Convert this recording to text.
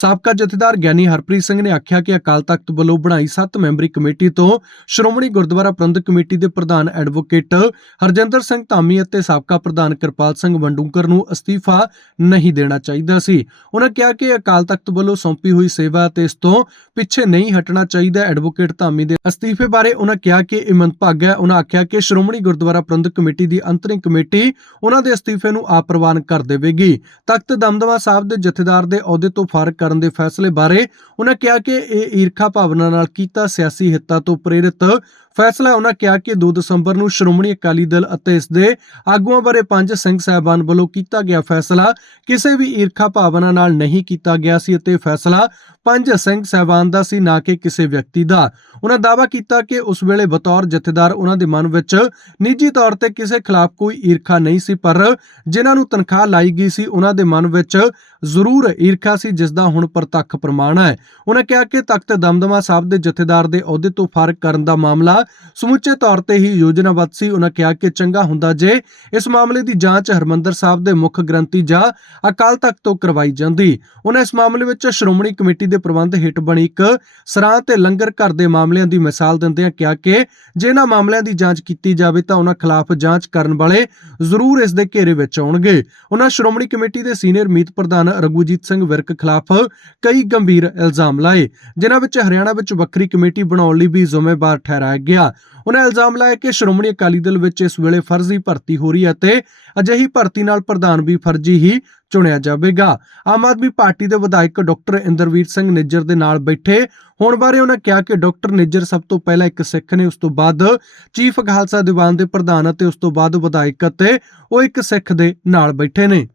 ਸਾਬਕਾ ਜਥੇਦਾਰ ਗਿਆਨੀ ਹਰਪ੍ਰੀਤ ਸਿੰਘ ਨੇ ਆਖਿਆ ਕਿ ਅਕਾਲ ਤਖਤ ਵੱਲੋਂ ਬਣਾਈ 7 ਮੈਂਬਰੀ ਕਮੇਟੀ ਤੋਂ ਸ਼੍ਰੋਮਣੀ ਗੁਰਦੁਆਰਾ ਪ੍ਰਬੰਧਕ ਕਮੇਟੀ ਦੇ ਪ੍ਰਧਾਨ ਐਡਵੋਕੇਟ ਹਰਜਿੰਦਰ ਸਿੰਘ ਧਾਮੀ ਅਤੇ ਸਾਬਕਾ ਪ੍ਰਧਾਨ ਕਿਰਪਾਲ ਸਿੰਘ ਵੰਡੂਕਰ ਨੂੰ ਅਸਤੀਫਾ ਨਹੀਂ ਦੇਣਾ ਚਾਹੀਦਾ ਸੀ। ਉਹਨਾਂ ਕਿਹਾ ਕਿ ਅਕਾਲ ਤਖਤ ਵੱਲੋਂ ਸੌਂਪੀ ਹੋਈ ਸੇਵਾ ਤੇ ਇਸ ਤੋਂ ਪਿੱਛੇ ਨਹੀਂ ਹਟਣਾ ਚਾਹੀਦਾ ਐਡਵੋਕੇਟ ਧਾਮੀ ਦੇ ਅਸਤੀਫੇ ਬਾਰੇ। ਉਹਨਾਂ ਕਿਹਾ ਕਿ ਇਹ ਮੰਦਭਾਗ ਹੈ। ਉਹਨਾਂ ਆਖਿਆ ਕਿ ਸ਼੍ਰੋਮਣੀ ਗੁਰਦੁਆਰਾ ਪ੍ਰਬੰਧਕ ਕਮੇਟੀ ਦੀ ਅੰਤਰਿਮ ਕਮੇਟੀ ਉਹਨਾਂ ਦੇ ਅਸਤੀਫੇ ਨੂੰ ਆਪ ਪ੍ਰਵਾਨ ਕਰ ਦੇਵੇਗੀ। ਤਖਤ ਦਮਦਮਾ ਸਾਹਿਬ ਦੇ ਜਥੇਦਾਰ ਦੇ ਅਹੁਦੇ ਤੋਂ ਫਾਰਗ ਕਰਨ ਦੇ ਫੈਸਲੇ ਬਾਰੇ ਉਹਨਾਂ ਕਿਹਾ ਕਿ ਇਹ ਈਰਖਾ ਭਾਵਨਾ ਨਾਲ ਕੀਤਾ ਸਿਆਸੀ ਹਿੱਤਾਂ ਤੋਂ ਪ੍ਰੇਰਿਤ ਫੈਸਲਾ ਉਹਨਾਂ ਕਿਹਾ ਕਿ 2 ਦਸੰਬਰ ਨੂੰ ਸ਼੍ਰੋਮਣੀ ਅਕਾਲੀ ਦਲ ਅਤੇ ਇਸ ਦੇ ਆਗੂਆਂ ਬਾਰੇ ਪੰਜ ਸਿੰਘ ਸਾਹਿਬਾਨ ਵੱਲੋਂ ਕੀਤਾ ਗਿਆ ਫੈਸਲਾ ਕਿਸੇ ਵੀ ਈਰਖਾ ਭਾਵਨਾ ਨਾਲ ਨਹੀਂ ਕੀਤਾ ਗਿਆ ਸੀ ਅਤੇ ਫੈਸਲਾ ਪੰਜ ਸਿੰਘ ਸਾਹਿਬਾਨ ਦਾ ਸੀ, ਨਾ ਕਿ ਕਿਸੇ ਵਿਅਕਤੀ ਦਾ। ਉਹਨਾਂ ਦਾਅਵਾ ਕੀਤਾ ਕਿ ਉਸ ਵੇਲੇ ਬਤੌਰ ਜਥੇਦਾਰ ਉਹਨਾਂ ਦੇ ਮਨ ਵਿੱਚ ਨਿੱਜੀ ਤੌਰ ਤੇ ਕਿਸੇ ਖਿਲਾਫ ਕੋਈ ਈਰਖਾ ਨਹੀਂ ਸੀ, ਪਰ ਜਿਨ੍ਹਾਂ ਨੂੰ ਤਨਖਾਹ ਲਾਈ ਗਈ ਸੀ, ਉਹਨਾਂ ਦੇ ਮਨ ਵਿੱਚ ਜ਼ਰੂਰ ਈਰਖਾ ਸੀ, ਜਿਸ ਦਾ ਹੁਣ ਪ੍ਰਤੱਖ ਪ੍ਰਮਾਣ ਹੈ। ਉਹਨਾਂ ਕਿਹਾ ਕਿ ਤਖਤ ਦਮਦਮਾ ਸਾਹਿਬ ਦੇ ਜਥੇਦਾਰ ਦੇ ਅਹੁਦੇ ਤੋਂ ਫ਼ਰਕ ਕਰਨ ਦਾ ਮਾਮਲਾ ਸਮੁੱਚੇ ਤੌਰ ਤੇ ਹੀ ਯੋਜਨਾਬੱਧ ਸੀ। ਉਹਨਾਂ ਕਿਹਾ ਕਿ ਚੰਗਾ ਹੁੰਦਾ ਜੇ ਇਸ ਮਾਮਲੇ ਦੀ ਜਾਂਚ ਹਰਮੰਦਰ ਸਾਹਿਬ ਦੇ ਮੁੱਖ ਗ੍ਰੰਥੀ ਜਾਂ ਅਕਾਲ ਤਖਤ ਤੋਂ ਕਰਵਾਈ ਜਾਂਦੀ। ਉਹਨਾਂ ਇਸ ਮਾਮਲੇ ਵਿੱਚ ਸ਼੍ਰੋਮਣੀ ਕਮੇਟੀ ਦੇ ਪ੍ਰਬੰਧ ਹੇਠ ਬਣੀ ਇੱਕ ਸਰਾਂ ਤੇ ਲੰਗਰ ਘਰ ਦੇ ਮਾਮਲਿਆਂ ਦੀ ਮਿਸਾਲ ਦਿੰਦਿਆਂ ਕਿਹਾ ਕਿ ਜੇ ਇਹਨਾਂ ਮਾਮਲਿਆਂ ਦੀ ਜਾਂਚ ਕੀਤੀ ਜਾਵੇ ਤਾਂ ਉਹਨਾਂ ਖਿਲਾਫ ਜਾਂਚ ਕਰਨ ਵਾਲੇ ਜ਼ਰੂਰ ਇਸ ਦੇ ਘੇਰੇ ਵਿੱਚ ਆਉਣਗੇ। ਉਹਨਾਂ ਸ਼੍ਰੋਮਣੀ ਕਮੇਟੀ ਦੇ ਸੀਨੀਅਰ ਮੀਤ ਪ੍ਰਧਾਨ ਰਘੂਜੀਤ ਸਿੰਘ ਵਿਰਕ ਖਿਲਾਫ ਕਈ ਗੰਭੀਰ ਇਲਜ਼ਾਮ ਲਾਏ, ਜਿਨ੍ਹਾਂ ਵਿੱਚ ਹਰਿਆਣਾ ਵਿੱਚ ਵੱਖਰੀ ਕਮੇਟੀ ਬਣਾਉਣ ਲਈ ਵੀ ਜ਼ਿੰਮੇਵਾਰ ਠਹਿਰਾਇਆ ਗਿਆ। ਉਹਨਾਂ ਇਲਜ਼ਾਮ ਲਾਇਆ ਕਿ ਸ਼੍ਰੋਮਣੀ ਅਕਾਲੀ ਦਲ ਵਿੱਚ ਇਸ ਵੇਲੇ ਫਰਜ਼ੀ ਭਰਤੀ ਹੋ ਰਹੀ ਹੈ ਤੇ ਅਜਿਹੀ ਭਰਤੀ ਨਾਲ ਪ੍ਰਧਾਨ ਵੀ ਫਰਜ਼ੀ ਹੀ ਚੁਣਿਆ ਜਾਵੇਗਾ। ਆਮ ਆਦਮੀ ਪਾਰਟੀ ਦੇ ਵਿਧਾਇਕ ਡਾਕਟਰ ਇੰਦਰਵੀਰ ਸਿੰਘ ਨਿੱਜਰ ਦੇ ਨਾਲ ਬੈਠੇ। ਹੋਣ ਬਾਰੇ ਉਹਨਾਂ ਕਿਹਾ ਕਿ ਡਾਕਟਰ ਨਿੱਜਰ ਸਭ ਤੋਂ ਪਹਿਲਾਂ ਇੱਕ ਸਿੱਖ ਨੇ, ਉਸ ਤੋਂ ਬਾਅਦ ਚੀਫ ਖਾਲਸਾ ਦੀਵਾਨ ਦੇ ਪ੍ਰਧਾਨ ਅਤੇ ਉਸ ਤੋਂ ਬਾਅਦ ਵਿਧਾਇਕ ਅਤੇ ਉਹ ਇੱਕ ਸਿੱਖ ਦੇ ਨਾਲ ਬੈਠੇ ਨੇ।